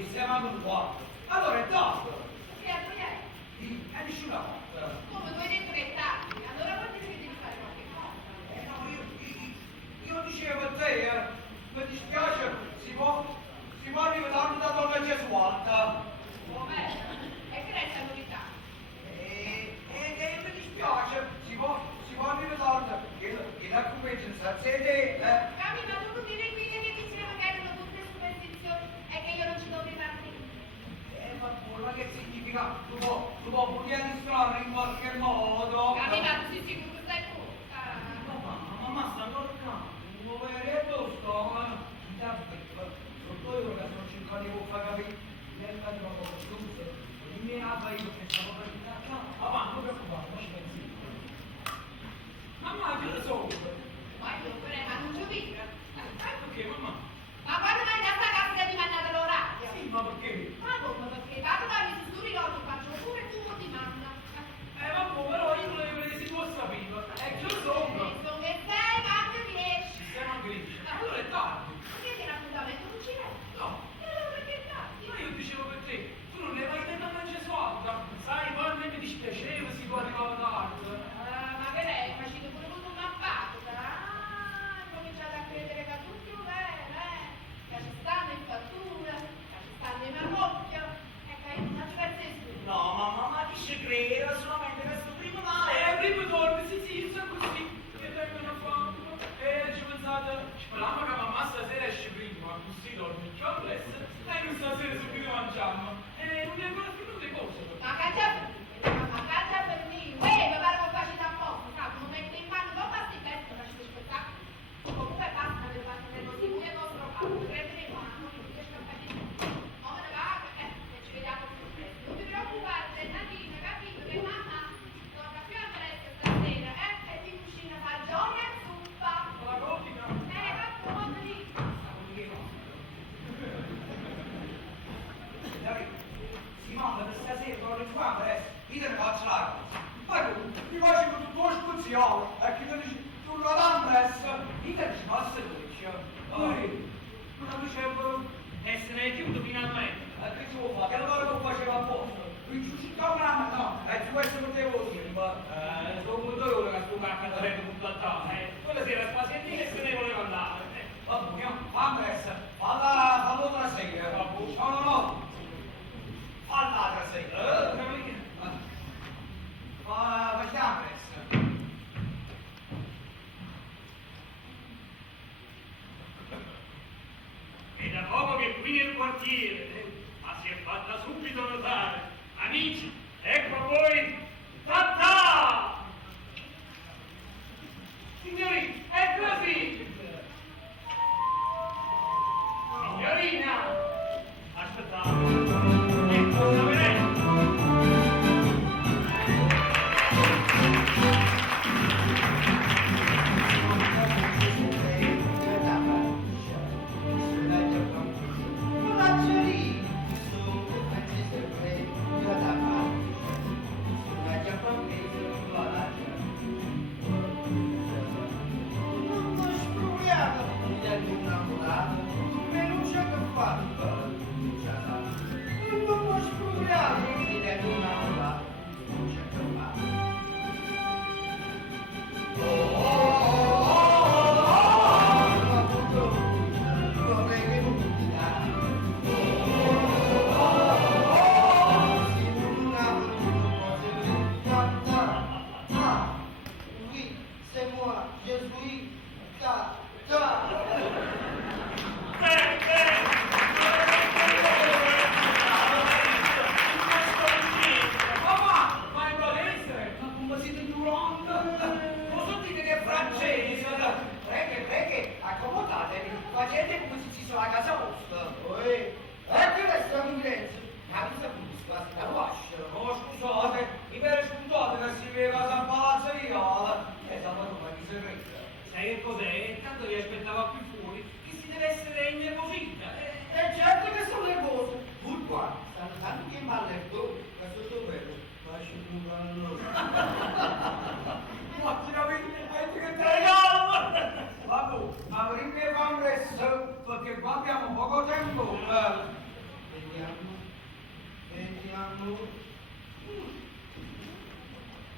che siamo venuti qua. Allora è dopo. Che altro ieri? È nessuna volta. Come tu hai detto che è tardi, allora vuol dire che devi fare qualche cosa. No, io dicevo a te, mi dispiace, si può arrivare da donna Gesualda. Come? E che resta novità? Mi dispiace, si può arrivare da che la competenza sede. Cami, ma tu non dire qui che diceva che erano tutte superstizioni e che io non ci dovrei fare Ma che significa? Tu puoi distrarre in qualche modo. Cami, ma tu sei sicuro che stai tu? Mamma sta toccando, è giusto? Sotto io che sono 5 anni con fa capire, nella di una cosa giusta, in mia casa io pensavo per il cacao, ma non preoccupare, non ci pensi. Mamma, che ne so? Ma io ma non ci dico. Perché mamma? Ma quando vai da sta casa devi mandare l'orario? Sì, ma perché? Ma come perché? Vado da mi sussurri faccio pure tu ti manda. Vabbè, però io volevo vedere se tu lo sapevi, è che io sono. Sono che sei, quando riesci? Ci siamo a grigia. Allora è tardi. Perché ti l'appuntamento non ci resta? No. E allora perché è tardi? Ma io dicevo per te, tu non ne vai nemmeno a Gesualda, sai, poi a me mi dispiaceva se tu arrivavi tardi. Ma che lei, facendo pure con un mappato, cominciate a credere che tutti un che ci stanno in fattura, che ci stanno in marmocchio, e che io non ci penso più. No, ma chi ci crede? Era solamente questo primo male. Primo torno, sì, sono così. Che vengono a fare? Ci pensate, speriamo che mamma stasera esce prima, così dormi il giorno e noi stasera subito mangiamo. Non è ancora finito le cose. Ma caccia per me, ma pare che faccio apposta, sa, non mette in mano, non basti il testo, faccio spettacolo. Comunque basta per fare così, qui è nostro capo, prendere in mano, non riesco a fare niente. Ma me ne va, e ci vediamo più presto. Non ti preoccupare, Bernardina, capito che mamma torna più a Venezia stasera, e ti cucina fagioli e zuppa. La gotica? Come lì. Si manda per stasera, torno in qua, io te ne faccio la cosa. Poi mi faccio tutto lo spaziale, e chi te dice, tu non l'andressa, io te ne ci passa dolce. Poi, non dicevo, essere chiuso finalmente. Che si può fare? Che allora non faceva apposta. Qui giù ci torna, no, e su questo potevo dire, ma sono venuto io che sto cacca sarebbe buttata, quella sera spazientina e se ne voleva andare. Vabbè, andressa, fallo tra sera. No. Falla tra sera. Facciamo adesso. È da poco che qui nel quartiere, ma si è fatta subito notare. Amici, ecco a voi Tata! Signori, è così! Signorina! Aspettate, ecco la vedete?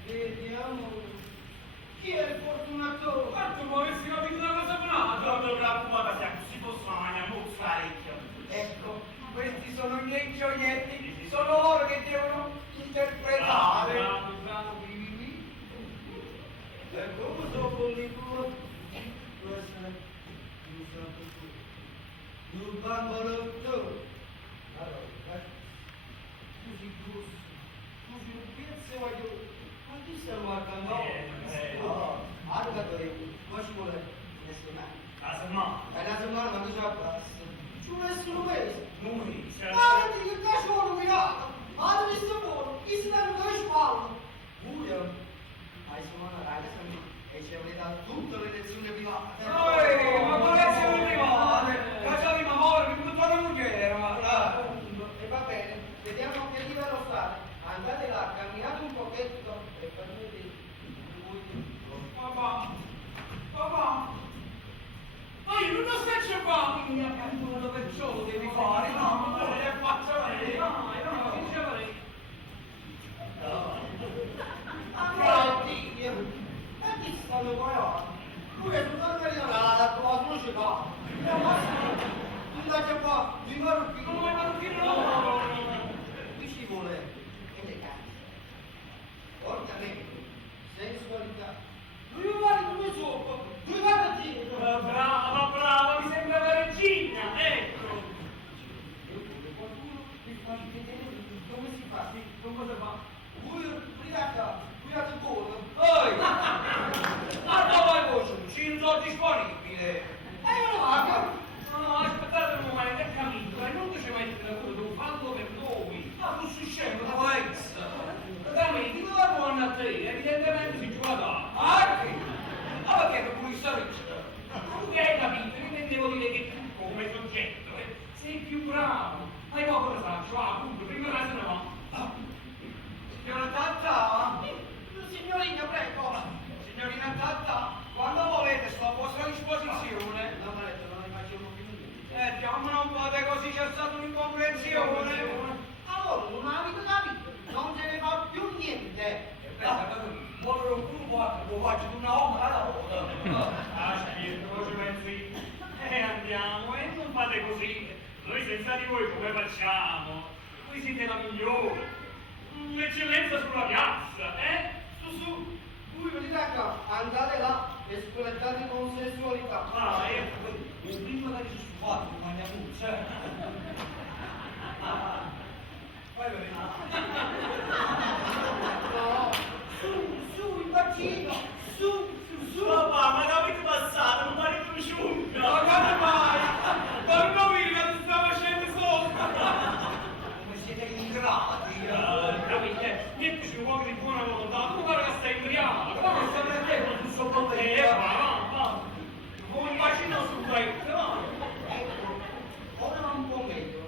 Vediamo. Chi è il fortunato? Quanto vuoi che si capi una cosa buona? Non ti preoccupare, se si possono mozzare. Ecco, questi sono i miei gioietti, sono loro che devono interpretare. Bravo, vivi. Ecco, dopo il libro, questo è un bambolotto. Allora, così gusto, così un pezzo voglio, ma ti stiamo guardando? Allora, poi ci vuole una settimana. La settimana. Una settimana quando ci abbassa. Ci vuole essere un mese. Non mi dice. Ma vedi che qua ci vuole un miracolo. Ma dove sta buono? Chi si dà un due spalle? Pure. Hai sono una ragazza e ci avrei dato tutte le lezioni private. Ma con lezioni private? Facciamo ma morire, mi tutta la mogliera, ma e va bene, vediamo che livello state. Andate là, camminate un pochetto e fatemi vedere. Papà, ma io non lo so qua, mi ha cantato perciò lo devi fare, no, non le faccio vedere, no, non diceva lei. Dio, ma chi stanno qua? Lui è tutta la tua luce qua. Andate qua, di marocchino. Non è marocchino, no. Qui ci vuole eleganza, ordinamento, sensualità. Lui guarda come sopra, lui guarda dietro. Brava, mi sembra la regina, ecco. Qualcuno mi fa vedere come si fa, sì, come si fa. Guardate buono. Oi! Guarda vai voce, ci sono disponibile. E io lo vado. No, aspettate un momento, è capito, non ci metti la cosa, devo farlo per noi. Ma tu sei scemo da Valex. Veramente, dove la buona a te? Evidentemente si gioca da. Anche? Ma perché per cui sta riccia? Tu che hai capito, io intendevo dire che tu come soggetto sei più bravo. Hai poco da faccio, appunto, prima la se ne va. Signora Tatta? Signorina, prego. Signorina Tatta, quando volete sto a vostra disposizione. No, ma detto, non ne facciamo più niente. Diamone un po' di così c'è stata un'incomprensione. Allora, non avete capito, non se ne fa più niente. Vuole un culo, lo faccio di una opera alla volta. Aspetta, cosa ci pensi? Andiamo, e non fate così. Noi senza di voi come facciamo? Voi siete la migliore. L'eccellenza sulla piazza, Su. Voi venite qua, andate là e splettate con sensualità. Ah, ecco. Prima che ci fate, mangiamo, cioè. Vai vedere. No, su, il bacino, su. Papà, ma che avete passato? Non mi ha riconosciuto. Ma quando mai? Quando mi che sta facendo sopra? Come siete ingrati? Capite? Mettici un po' di buona volontà, tu guarda che stai imbriaco. Ma che sta prendendo tu sopra te? Va. Come un bacino sul petto, no? Ecco, ora un po' meglio,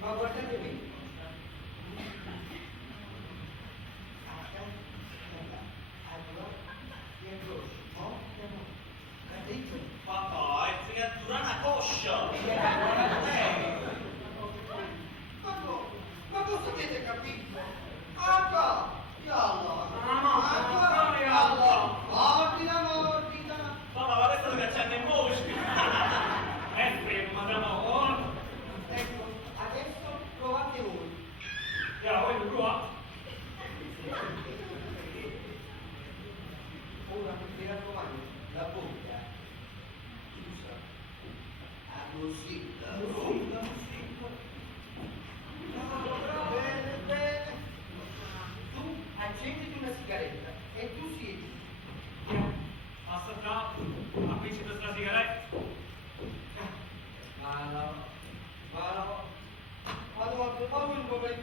ma guardate bene. Papà, è fregatura una coscia. Ma cosa avete capito? Acca! Yalla! Morbida! Papà, ma adesso lo cacciando in voce. Prego, madama, Ecco, adesso provate voi. voglio provare. Ora mi raccomando, la bocca chiusa. Così. Bene. Tu accenditi una sigaretta e tu siedi. Aspetta, acquisti questa sigaretta. Allora, fammi un po' per il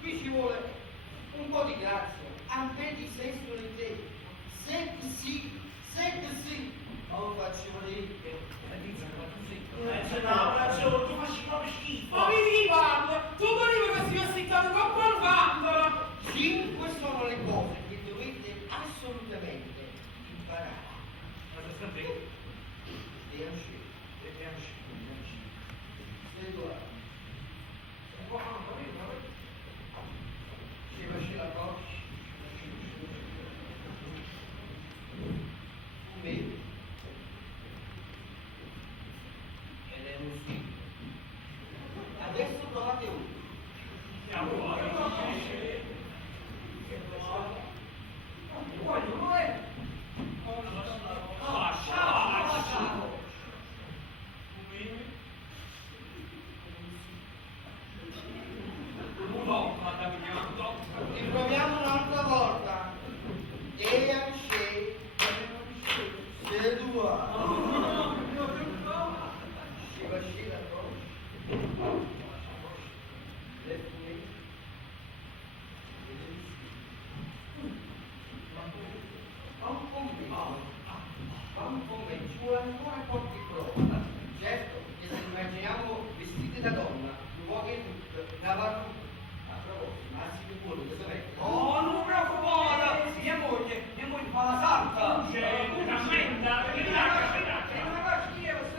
qui ci vuole un po' di grazia, anche di senso di te. Sexy. Ma lo faccio vedere che ma tu sei. Ce n'ha, tu facci proprio schifo. Ma mi riguarda, tu volevi che si vestissero con quel vandolo. 5 sono le cose che dovete assolutamente imparare. Devi uscire. Sei due. adesso provate uno. Siamo qua. Voglio, non è? Lascia. No, guarda, mi chiamo. Riproviamo un'altra volta. E anche se due. Sceva, certo, che se immaginiamo vestiti da donna, luoghi e tutto, da parrucca, a proposito, ma si può questo vecchio. Oh, non preoccupate! Mia moglie fa la santa! Rammenta, È una ragazza,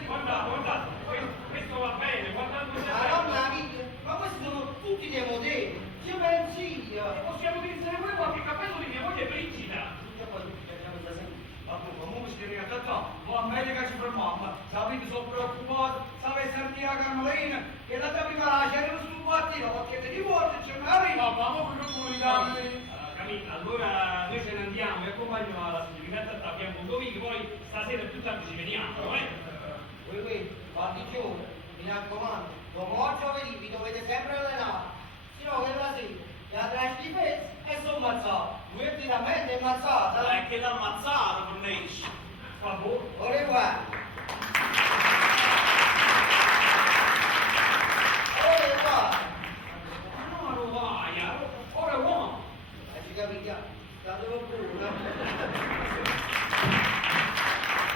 guarda, questo va bene, guardando Madonna mia, ma questi sono tutti dei modelli, che pensi? possiamo utilizzare pure qualche cappello di mia moglie Brigida. Tutta poi tutti facciamo da sempre. Vabbè, comunque si deve adattare, ma meglio che ci fermiamo. Sapete, sono preoccupato, sapete sentire la Carmelina, che la da prima la c'era sul mattino, perché di volte c'è una rima. Mamma, per cui dammi. Camilla, allora noi ce ne andiamo e accompagniamo la significativa, abbiamo un domingo, poi stasera più tardi ci vediamo, Voi, fatti giovane, mi raccomando, dopo giovedì vi dovete sempre allenare, se no che la sera, la trasci di pezzi e sono ammazzato. Lui è veramente ammazzata. È che l'ammazzato per me. Favore. Ora guarda. Ora guarda. No, Rovaia, ora uomo. Ci capite? State pure.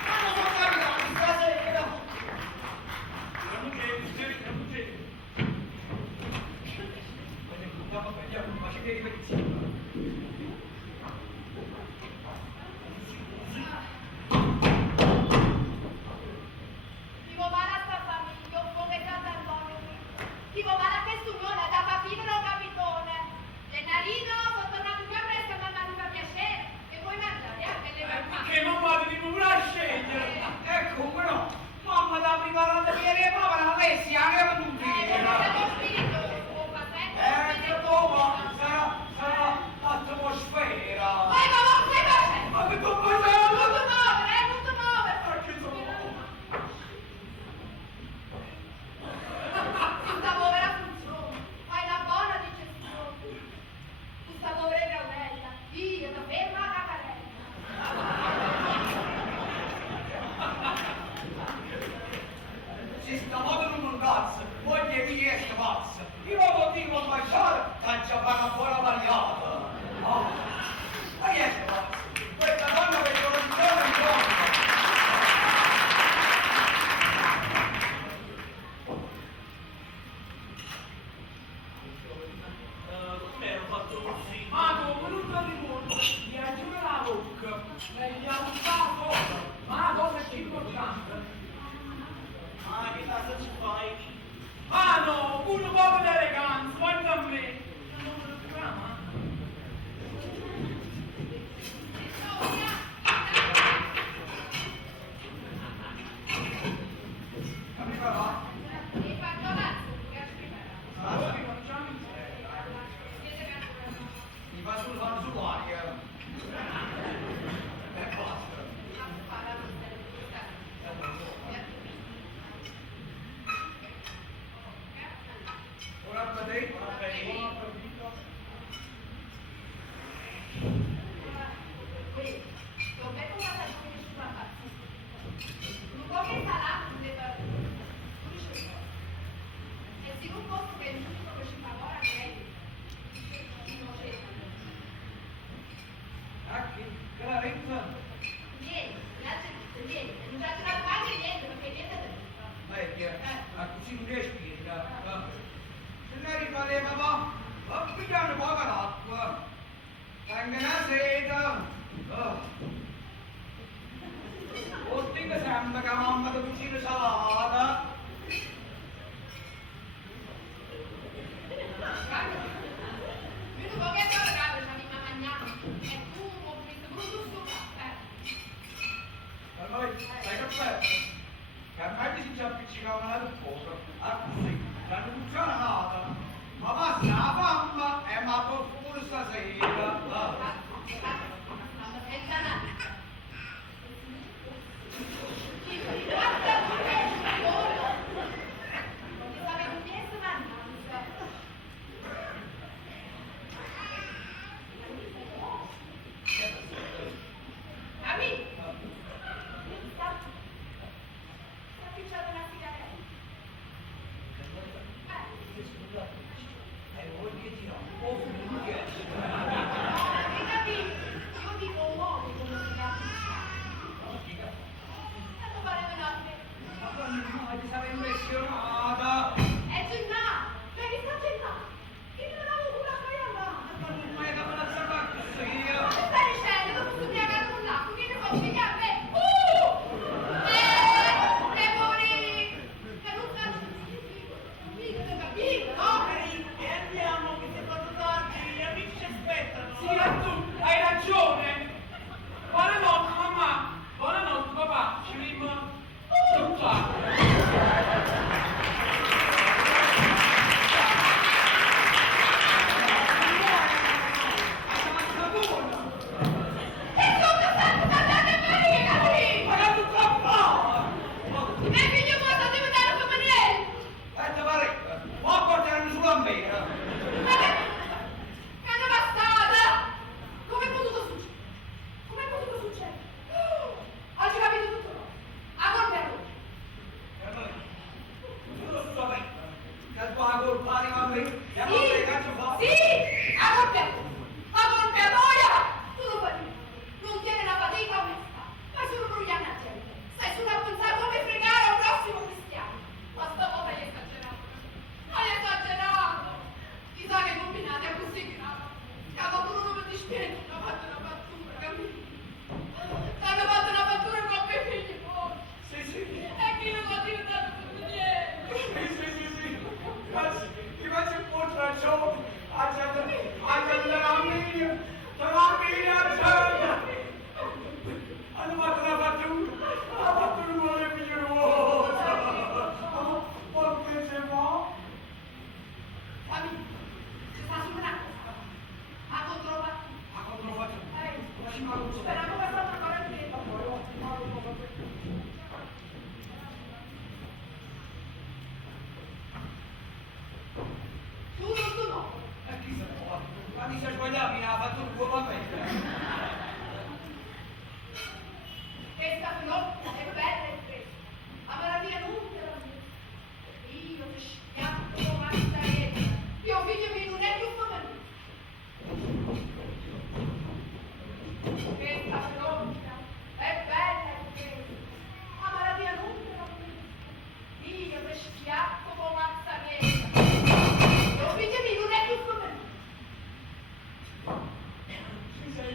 Ma non sono capitato stasera. Ma ci devi ripetizione. Vivo male a sta famiglia, un po' che sta Antonio. Vivo male a quest'unione, da papino non capitone. Gennarino, sono tornato più a presto, mamma mi fa piacere. E puoi mangiare anche le mamma. Che non vado di nulla a scegliere. Ecco, come no? Mamma da prima la viene povera, Alessia, andiamo tutti. Siamo spiritosi, può passare. Che dopo sarà l'atmosfera. Poi come stai facendo? Ma che tu fai? Molto muovere. Ma che sono? Questa povera funzione, fai una buona digestione. Questa povera Gaudella, io da ferma a cacarella. Si sta modo non cazzo, moglie mia è pazza. Io non dico a mangiare, faccia fare una buona variata. Ah, ma chi è pazzo? Questa donna che sono di giorno in giorno. Come ero fatto così? Ma come non ti ricordo, mi ragiona la bocca. Lei ha usato. Ma la cosa è importante. Ma che cosa ci fai? Ah no, un po' di eleganza, guarda a me. Non me lo chiama? Capiva va? E faccio l'azzurro, che aspetta. Allora facciamo Mi fa sul fare sull'aria. E basta. Buon appetito. Buon appetito. Sto becco una stagione di sulla un po' che salato sulle parole. E se non posso che è l'unico che ci lavora che è innocente. Che la renza? Niente, grazie a tutti, niente. Non c'è una domanda e niente, perché niente da tutto. Vecchia, a così non riesci a se ne rimaneva va a pigliare poca l'acqua. Tenga una seta. Oddio sembra che mamma ti cucina salata. Io non voglio che ora c'è la mangiare. E tu, ho visto brutto sto Per noi, sai che bello? Che a me si ci appiccicavano al fuoco, a così, la funziona pure stasera. Ah. Vuoi che ti do? Oh, Io dico uomo come si chiama. ma quando mai ti stava impressionata? È Gennà! L'hai vista Gennà? Che non avevo una paiola! Ma quando mai che me la sapeva così? Ma che stai dicendo? Dopo tu mi hai avuto un lato, che ne so, mi chiama e... E morì! E non faccio capire, no? E andiamo, che si è fatto tardi, gli amici ci aspettano. Sì, ma tu hai ragione. Buonanotte, mamma. Buonanotte, papà. Ci vediamo più tardi. E tutto sempre andate a Maria, capito? Ma che tu troppo! E figlio mio sta diventando come niente! Aspetta, pare, ma porteranno sulla mela. Ma che hanno bastata! Come è potuto succedere? Come è potuto succedere? Oggi capito tutto, no? A colpa è lui. Tu lo sapevi? Che tu hai colpa arriva a me? Andiamo a Sì, vedere che ci fa. sì, a colpa è lui. A colpa è noia! Tu non fai niente. Non tieni una fatica onesta. Fai solo brugliare la gente. Stai solo a pensare come fregare un prossimo cristiano. Ma stavolta hai esagerato. Hai esagerato. Ti sa che combinate è così grave. Che ha fatto uno per dispetto, ha fatto una battuta, capito? Hanno fatto una battuta con i miei figli poi. Sì, sì. E chi non va diventato come niente. Sì. Grazie. Ti faccio un po' ragione. Accetta la mia. Accetta. Hanno fatto una battuta. Ha fatto un uomo meraviglioso. Ma che si fa? Capito? Si sta su una cosa. Ha controbattuto. Ha controfatto. Speravo che fosse ancora in tempo. Tu no. E chi se ne va? Quando si è sbagliato, mi ha fatto un po' la mente. Che scatolotta, è bella e fresca. La malattia non te la dico. Io che schiaffo come sta mio figlio mio non è più femenino. Che scatolotta, è bella e fresca. La malattia non te la dico. Io che schiaffo come sta mio figlio mio non è più femenino. Ci sei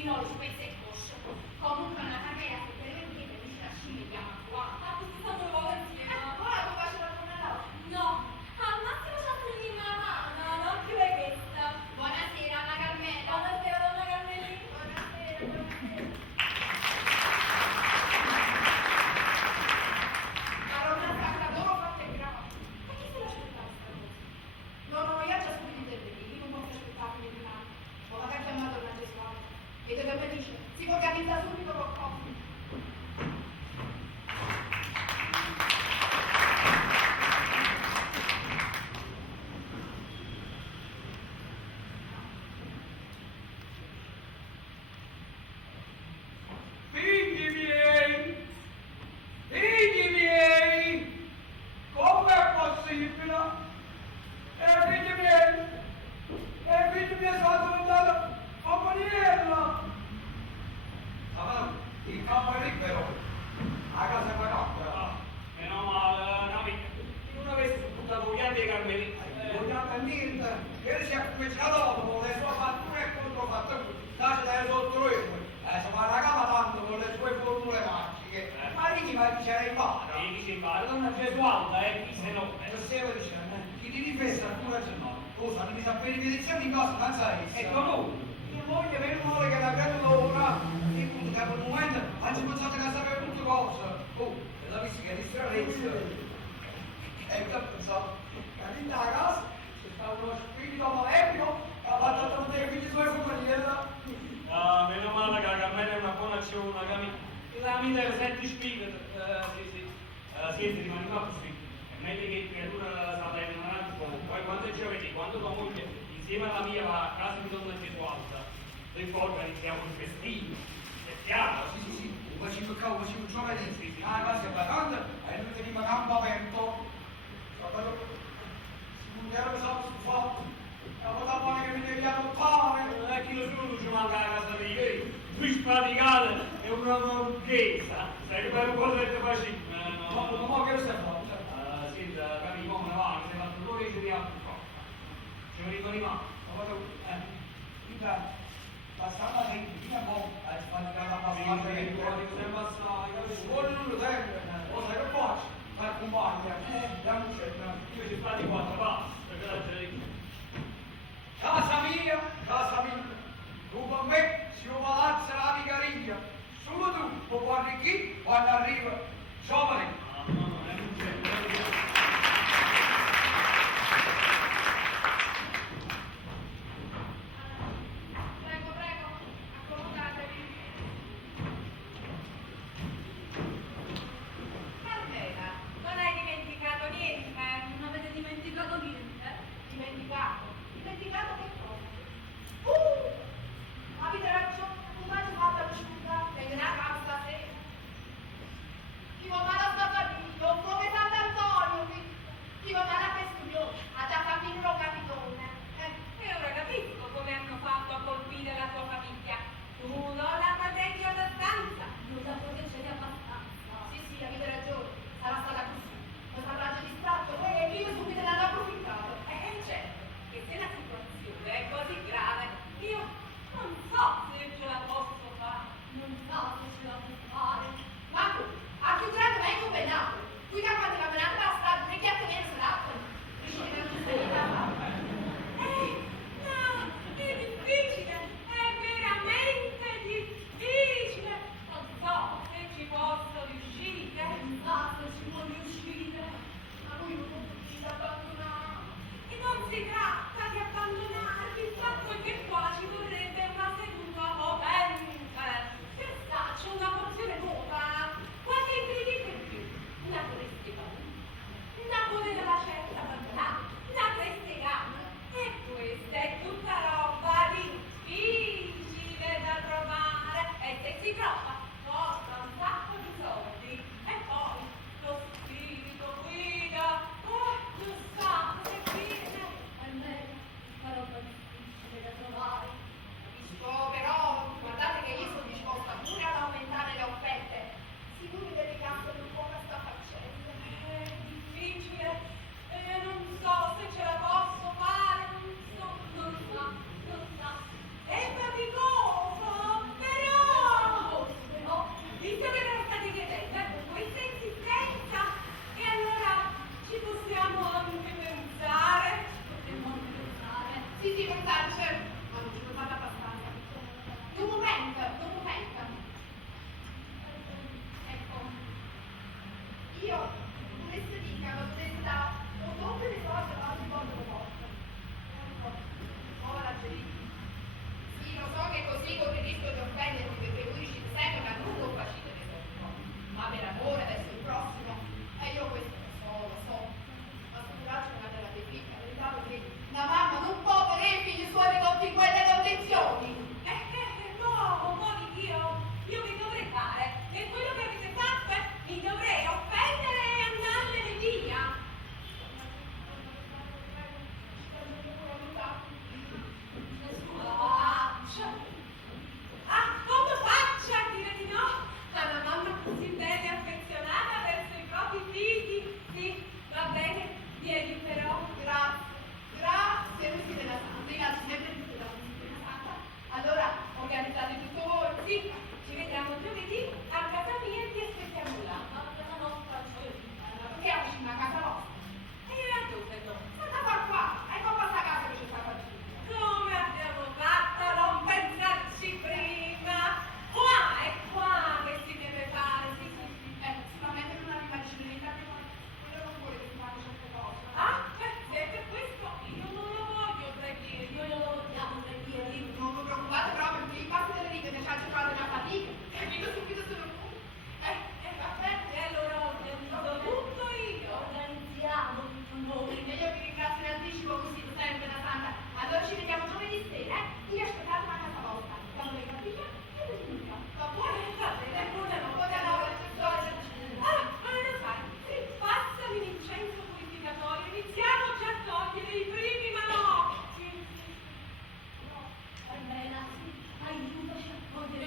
finori, spese e cosce. Comunque una carriera che per me viene vicino a Scilla chiama qua. Ma questo stanno volentieri. Ora tu faccio la tua laurea. No, al massimo c'è una mano, non più è questa. Buonasera, Anna Carmela. Buonasera, donna Carmelina. Buonasera, buonasera. Maronna Sacra, loro fatte il grano. Ma chi se l'aspettava sta cosa? No, no, io ho già subito intervenuti, io non posso aspettare più di un anno. Ho magari chiamato una gesuale. E che mi dice, si organizza subito qualcosa. Figli miei, com'è possibile? Figli miei sono diventato compagniello. Ma il campo è libero, la casa è pagata. Ah, meno male, no, in una veste sono buttato via dei Carmelini. Vogliamo niente, ieri si è cominciato dopo, le sue fatture e controfatture, lascia dai sottoruini. Siamo alla cama tanto con le sue formule magiche. Ma lì ma chi c'era in bara? E dice in bar, donna Gesualda, qui se no. E lo stiamo dicendo, chi ti difesa alcuna c'è no. Cosa, non mi sa per ripetizioni in cosa, non sai? E comunque. Mia moglie meno male che la prendo ora, e appunto da quel momento non ci pensate che sapere tutte cose. Oh, e la visto che distraezza. E che ho pensato, che lì a casa c'è stato uno spirito maledetto che ha fatto tutti i figli suoi compagniella. Ah, meno male che la Carmela è una buona azione, la mia è senti spirito. Sì. Siete rimani qua così. È meglio che il creatura stata in un attimo. Poi quando ci avete, quando tua moglie insieme alla mia va a casa di donna Gesualda, noi poi organizziamo il festino. È chiaro? Sì, facevo giovedì, sì. Ah, casa è patente, e noi teniamo campo aperto. Si punterà mi sono stufato. E dopo che mi devi adottare. Non è che io sono ci manca la casa di ieri. Tu spraticate è una borghesa. Sai che per un po' dovete fare No, che lo stai facendo? Senta, capiamo come ne va, che sei fatto due mesi di altro qua. Ci vengono i mani. Passando a fino a po', hai sfaticato abbastanza che tu sei passato, vuole non lo tempo, lo sai che faccio? Fai compagna, andiamo c'è, Io ci fate quattro passi, perché la gente casa mia, tu per me si può palazzo la vicaria, solo tu puoi guardare chi quando arriva, giovane. no, è un certo. Prego, accomodatevi. Carmela, non hai dimenticato niente? Non avete dimenticato niente? Dimenticato? Dimenticato che cosa? Avete ragione, non mai fatto asciuga, tenere a casa stasera. Io ma la sta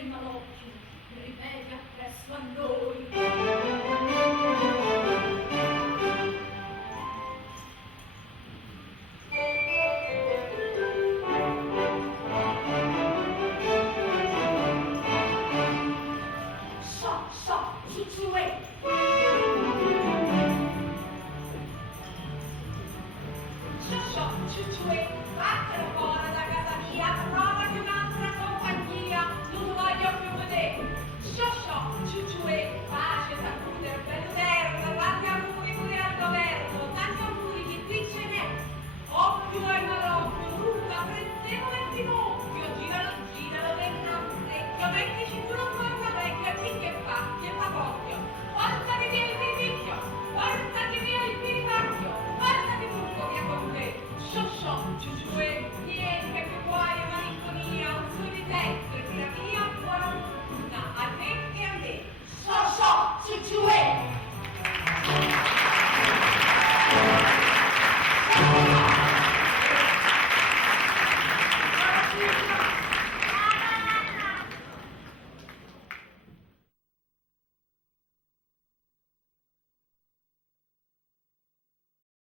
il malocchio, rimedia presso a noi.